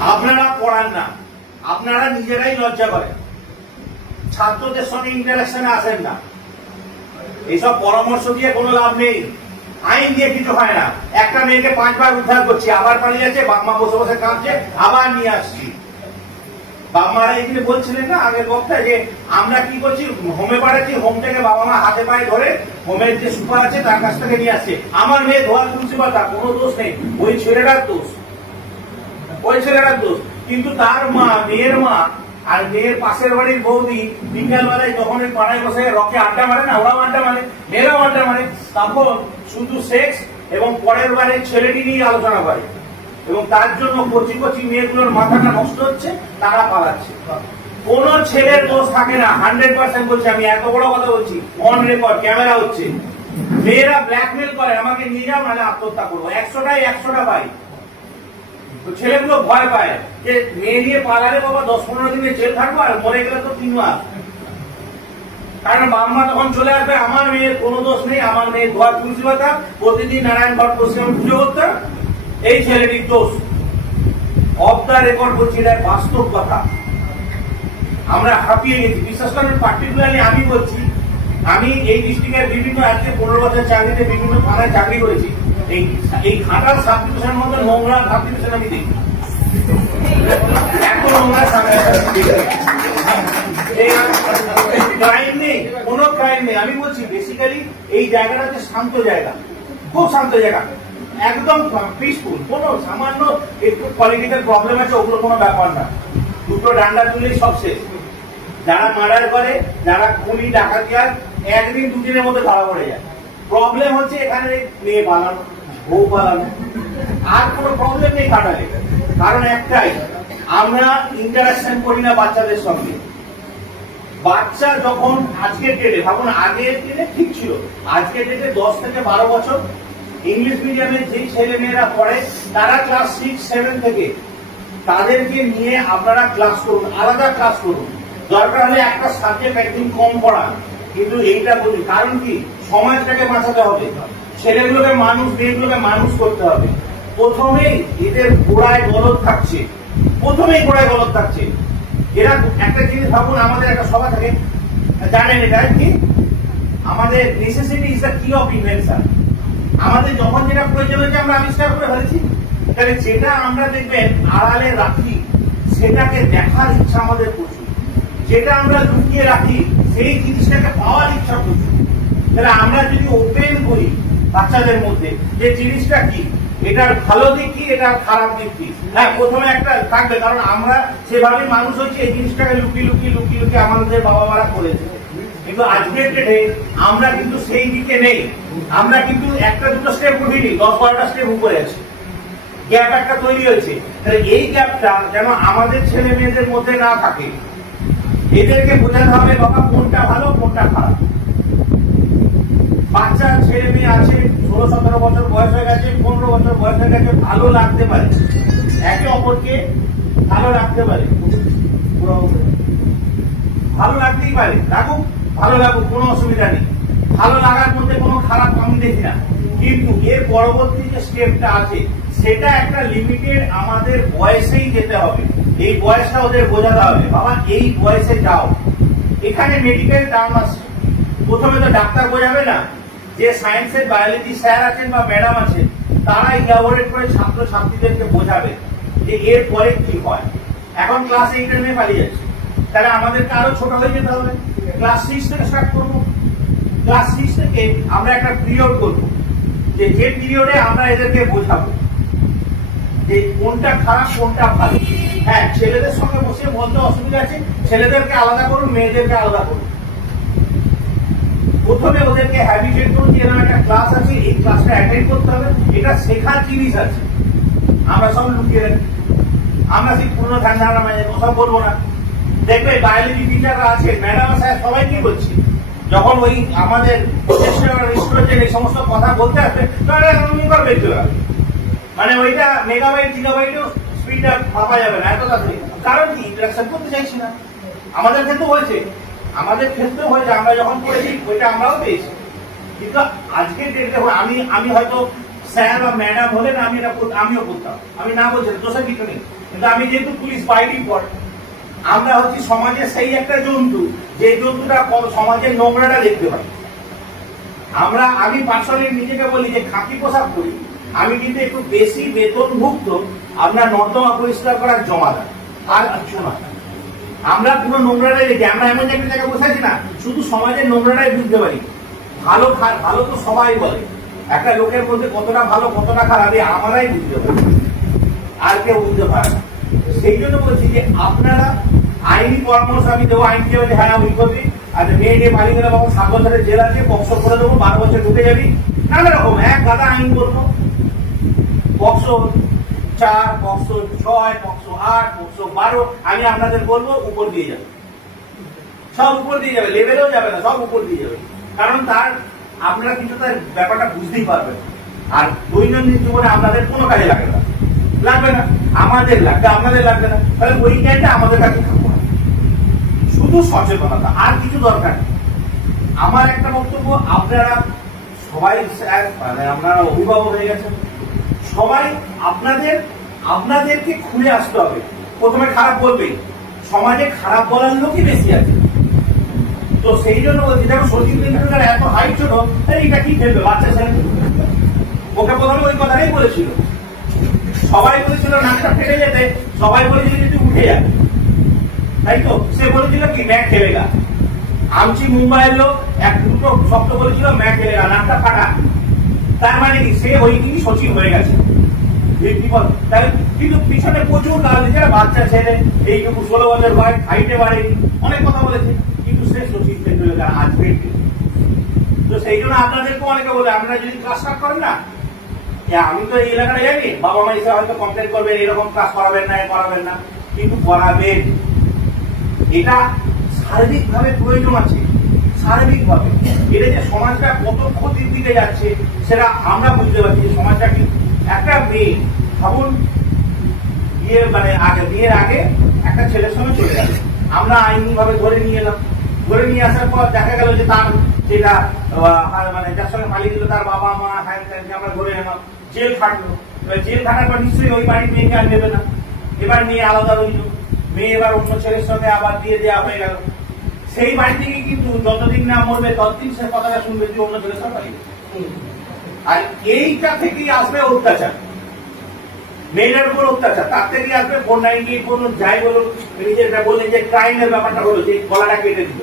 আপনারা পড়ান না। আপনারা নিজেরাই লজ্জা করেন। ছাত্রদের সঙ্গে ইন্টারাকশনে আসেন না। এইসব পরামর্শ দিয়ে কোনো লাভ নেই। আইন দিয়ে কিছু হয় না। একটা মেয়েকে পাঁচবার উদ্ধার করছি, আবার পালিয়ে যাচ্ছে বাবা বসে বসে কাঁদছে, আবার নিয়ে আসছি। বাবা মারা এখানে বলছিলেন না আগের বক্তায় যে আমরা কি করছি, হোমে পাঠাচ্ছি, হোম থেকে বাবা মা হাতে পায়ে ধরে হোমের যে সুপার আছে তার কাছ থেকে নিয়ে আসছে। আমার মেয়ে ধোয়া তুলছি তার কোনো দোষ নেই, ওই ছেলেটার দোষ। ওই ছেলেটার দোষ কিন্তু তার মা, মেয়ের মা আর মেয়ের পাশের বাড়ির বৌদি বিকালবেলায় যখন ওই পাড়ায় বসে রকে আড্ডা মারে না, ওরাও আড্ডা মারে, মেয়েরাও আড্ডা মারে তখন শুধু সেক্স এবং পরের বারের ছেলেটি নিয়ে আলোচনা করে। এবং তার জন্য কচি কচি মেয়েগুলোর মাথাটা নষ্ট হচ্ছে, তারা পালাচ্ছে। কোন ছেলের দোষ থাকে না হান্ড্রেড পার্সেন্ট বলছি, আমি এত বড় কথা বলছি অন রেকর্ড ক্যামেরা হচ্ছে। মেয়েরা ব্ল্যাকমেল করে, আমাকে নিয়ে যাও, নাহলে আত্মহত্যা করব। একশোটাই একশোটা পাই। তো ছেলেগুলো ভয় পায় যে মেয়ে নিয়ে পালালে বাবা দশ পনেরো দিনে জেল থাকব আর মরে গেলে তো তিন মাস। কারণ বাম্মা তখন চলে আসবে, আমার মেয়ের কোনো দোষ নেই, আমার মেয়ের ধোয়া তুলসী পাতা প্রতিদিন নারায়ণ বসে আমি পুজো করতাম এই ছেলেটির দোষ। অফ দ্য রেকর্ড বলছি, এটা বাস্তব কথা। আমরা হাঁপিয়ে গেছি। বিশ্বাস করে পার্টিকুলারলি আমি বলছি, আমি এই ডিস্ট্রিক্টের বিভিন্ন আজকে পনেরো বছর চাকরিতে বিভিন্ন থানায় চাকরি করেছি। এই মধ্যে নোংরা আমি দেখি। নোংরা ক্রাইম নেই, কোনো ক্রাইম নেই। আমি বলছি বেসিক্যালি এই জায়গাটা হচ্ছে শান্ত জায়গা। খুব শান্ত জায়গা। একদম পিসফুল কোনো সামান্য একটু পলিটিক্যাল প্রবলেম আছে, ওগুলো কোনো ব্যাপার না। দুটো ডান্ডা তুলেই সব শেষ। যারা মার্ডার করে, যারা খুনি, ডাকাতি আর একদিন দুদিনের মধ্যে ধরা পড়ে যায়। প্রবলেম হচ্ছে এখানে মেয়ে পালানো। আর কোনো প্রবলেম নেই কাটালে। কারণ একটাই, আমরা ইন্টারাকশন করি না বাচ্চাদের সঙ্গে। বাচ্চা যখন আজকের ডেটে ভাবুন, আগের দিনে ঠিক ছিল, আজকের ডেটে দশ থেকে বারো বছর ইংলিশ মিডিয়ামে যেই ছেলে মেয়েরা পড়ে, তারা ক্লাস সিক্স সেভেন থেকে, তাদেরকে নিয়ে আপনারা ক্লাস করুন, আলাদা ক্লাস করুন। দরকার হলে একটা সাবজেক্ট একদিন কম পড়ান, কিন্তু এইটা বলি কারণ কি? সমাজটাকে বাঁচাতে হবে। ছেলেগুলোকে মানুষ, মেয়েগুলোকে মানুষ করতে হবে। প্রথমেই এদের গোড়ায় গলদ থাকছে। প্রথমেই গোড়ায় গলদ থাকছে। এরা একটা জিনিস ভাবুন, আমাদের একটা সভা থাকে। জানেন এটা কি? আমাদের necessity is the key of invention আমাদের যখন যেটা প্রয়োজন হচ্ছে আমরা আবিষ্কার করে ফেলেছি। তাহলে যেটা আমরা দেখবেন আড়ালে রাখি, সেটাকে দেখার ইচ্ছা আমাদের প্রচুর। যেটা আমরা লুকিয়ে রাখি, সেই জিনিসটাকে পাওয়ার ইচ্ছা প্রচুর। তাহলে আমরা যদি ওপেন করি বাচ্চাদের মধ্যে যে জিনিসটা কি? এটার ভালো দিক কি, এটার খারাপ দিক কি? হ্যাঁ প্রথমে একটা থাকবে, কারণ আমরা সেভাবে মানুষ হচ্ছে এই জিনিসটাকে লুকিয়ে লুকিয়ে লুকিয়ে লুকিয়ে আমাদের বাবা মারা করেছে। কিন্তু আজকের ডেটে আমরা কিন্তু সেই দিকে নেই। আমরা কিন্তু একটা দুটো স্টেপ উঠিনি, দশ বারোটা স্টেপ উপরে আছি। গ্যাপ একটা তৈরি হয়েছে। তাহলে এই গ্যাপটা যেন আমাদের ছেলে মেয়েদের মধ্যে না থাকে। এদেরকে বোঝাতে হবে, বাবা, কোনটা ভালো, কোনটা খারাপ। বাচ্চা, ছেলে মেয়ে আছে, ষোলো, সতেরো বছর বয়স হয়ে গেছে, পনেরো বছর বয়স হয়ে গেছে, ভালো লাগতে পারে। একে অপরকে ভালো রাখতে পারে। ভালো লাগতেই পারে। লাগুক ভালো লাগুক কোনো অসুবিধা নেই। ভালো লাগার মধ্যে কোনো খারাপ আমি দেখি না। কিন্তু এর পরবর্তী যে স্টেপটা আছে, সেটা একটা লিমিটেড আমাদের বয়সেই যেতে হবে। এই বয়সটা ওদের বোঝাতে হবে। বাবা, এই বয়সে যাও। এখানে মেডিকেল টার্ম আছে। প্রথমে তো ডাক্তার বোঝাবে না। যে সায়েন্সের বায়োলজি স্যার আছেন বা ম্যাডাম আছেন, তারা ইলাবোরেট করে ছাত্র ছাত্রীদেরকে বোঝাবে যে এর পরে কি হয়। এখন ক্লাস এইটের মেয়ে পালিয়ে যাচ্ছে। তাহলে আমাদেরকে আরও ছোট হয়ে যেতে হবে। ক্লাস সিক্স থেকে স্টার্ট করব। ক্লাস সিক্স থেকে আমরা একটা পিরিয়ড করব, যে যে পিরিয়ডে আমরা এদেরকে বোঝাবো যে কোনটা খারাপ, কোনটা ভালো। হ্যাঁ ছেলেদের সঙ্গে বসে বলতে অসুবিধা আছে, ছেলেদেরকে আলাদা করুন, মেয়েদেরকে আলাদা করুন। প্রথমে ওদেরকে হ্যাবিটেট করুন যে এরকম একটা ক্লাস আছে, এই ক্লাসটা অ্যাটেন্ড করতে হবে। এটা শেখার জিনিস আছে। আমরা সব লুকিয়ে রাখি। আমরা সেই পুরনো ধ্যান ধারণা মানে কথা বলব না। দেখবে বায়োলজি টিচাররা আছে ম্যাডাম স্যার সবাইকে বলছি, যখন ওই আমাদের নিষ্ঠুরের এই সমস্ত কথা বলতে আসবে তাহলে মুখ আর বের চলে আসবে। মানে ওইটা মেগাবাইট গিগাবাইটও স্পিডটা মাপা যাবে না, এত তাড়াতাড়ি। কারণ কি ইন্টারাকশন করতে চাইছি না। আমাদের ক্ষেত্রেও হয়েছে। আমাদের ক্ষেত্রেও হয়েছে আমরা যখন করেছি, ওইটা আমরাও পেয়েছি। কিন্তু আজকের ডেটে আমি আমি হয়তো স্যার বা ম্যাডাম হলেন, আমি এটা আমিও করতাম। আমি না বলছি দোষের কিছু নেই। কিন্তু আমি যেহেতু পুলিশ বাইরেই পড়ে আমরা হচ্ছি সমাজের সেই একটা জন্তু, যে জন্তুটা সমাজের নোংরাটা দেখতে পাই। আমরা, আমি পার্সোনালি নিজেকে বলি যে খাকি পোশাক করি আমি কিন্তু একটু বেশি বেতনভুক্ত আপনার নর্দমা পরিষ্কার করার জমাদার আর কিছু না। আমরা পুরো নোংরাটাই দেখি, আমরা এমন একটা জায়গায় বসে আছি না, শুধু সমাজের নোংরাটাই বুঝতে পারি। ভালো ভালো তো সবাই বলে। একটা লোকের মধ্যে কতটা ভালো, কতটা খারাপ, এই আমরাই বুঝতে পারি। আর কেউ বুঝতে পারে না। সেই জন্য বলছি যে আপনারা আইনি পরামর্শ আমি দেবো, আইন দিয়ে হ্যাঁ ওই করবি। আর মেয়েকে বাড়ি গেলে বাবু সাত বছরের জেল আছে, বক্স করে দেবো, বারো বছর ঢুকে যাবি। নানা রকম, এক গাদা আইন করব। বক্স চার, বক্স ছয়, বক্স আট বক্স বারো, আমি আপনাদের বলব উপর দিয়ে যাবে। সব উপর দিয়ে যাবে লেভেলেও যাবে না, সব উপর দিয়ে যাবে। কারণ তার, আপনারা কিন্তু তার ব্যাপারটা বুঝতেই পারবেন। আর দৈনন্দিন জীবনে আপনাদের কোনো কাজে লাগে না। লাগবে না। আমাদের লাগবে আপনাদের লাগবে না। তাহলে ওই জ্ঞানটা আমাদের কাছে থাকব না শুধু সচেতনতা, আর কিছু দরকার নেই। আমার একটা বক্তব্য, আপনারা সবাই মানে আপনারা অভিভাবক হয়ে গেছেন। সবাই আপনাদের আপনাদেরকে খুলে আসতে হবে। প্রথমে খারাপ বলবেই সমাজে খারাপ বলার লোকই বেশি আছে। তো সেই জন্য বলছি যেমন সচিন তেন্ডুলকার এত হাইট আরে এটা কি খেলবে, বাচ্চা ছেলে? ওকে প্রথমে ওই কথাটাই বলেছিল। সবাই বলেছিল, নাকটা ফেটে যেতে। সবাই বলেছিল, তুই উঠে যাবে তাই তো? সে বলেছিল কি ম্যাচ খেলেগা আমচি মুম্বাইয়ের লোক এক দুটো শব্দ বলেছিল ম্যাচ খেলেগা নাকটা ফাটা। তার মানে কি, সে ওই দিনই সচিন হয়ে গেছে। কি বল? তাহলে কিন্তু পিছনে প্রচুর কাজ যারা বাচ্চা ছেলে এইটুকু ষোলো বছর বয়স হাইটে বাড়ে। অনেক কথা বলেছে, কিন্তু সে সচিন তেন্ডুলকার আজকে তো সেই জন্য আপনাদেরকে অনেকে বলে আপনারা যদি ক্লাস স্টার্ট করেন না? আমি তো এই এলাকাটা জানি, বাবা মা এসে হয়তো কমপ্লেন করবেন এরকম ক্লাস করাবেন না করাবেন না। কিন্তু করাবেন। এটা সার্বিকভাবে প্রয়োজন আছে সার্বিকভাবে এটা যে সমাজটা কত ক্ষতির দিকে যাচ্ছে, সেটা আমরা বুঝতে পারছি সমাজটা কি একটা মেয়ে। ভাবুন বিয়ে মানে আগে, বিয়ের আগে একটা ছেলের সঙ্গে চলে গেল। আমরা আইনি ভাবে ধরে নিয়ে এলাম। ধরে নিয়ে আসার পর দেখা গেল যে তার যেটা মানে যার সঙ্গে পালিয়ে দিল তার বাবা মা, হ্যান ত্যানকে আমরা ধরে এলাম। জেল খাটলো। জেল খাটার পর নিশ্চয়ই ওই বাড়ির মেয়েকে আর নেবে না। এবার মেয়ে আলাদা রইল। মেয়ে এবার অন্য ছেলের সঙ্গে আবার দিয়ে দেওয়া হয়ে গেল। সেই বাড়ি থেকে কিন্তু যতদিন না মরবে ততদিন সে কথাটা শুনবে তুই অন্য ছেলের সঙ্গে। আর এইটা থেকেই আসবে অত্যাচার। মেয়েদের উপর অত্যাচার। তার থেকে আসবে ফোর গিয়ে কোন যাই তিনি যেটা বললেন যে ক্রাইমের ব্যাপারটা হলো, যে গলাটা কেটে দিল।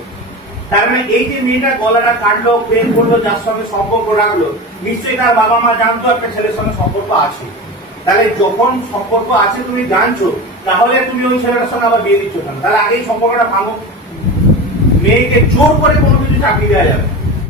তার মানে এই যে মেয়েটা গলাটা কাটলো, প্রেম করল, যার সঙ্গে সম্পর্ক রাখল, নিশ্চয়ই তার বাবা মা জানতো একটা ছেলের সঙ্গে সম্পর্ক আছে। তাহলে যখন সম্পর্ক আছে তুমি জানছো, তাহলে তুমি ওই ছেলেটার সঙ্গে আবার বিয়ে দিচ্ছ কেন? তাহলে আগেই সম্পর্কটা ভাঙো। মেয়েকে জোর করে কোনো কিছু চাকরি দেওয়া যাবে।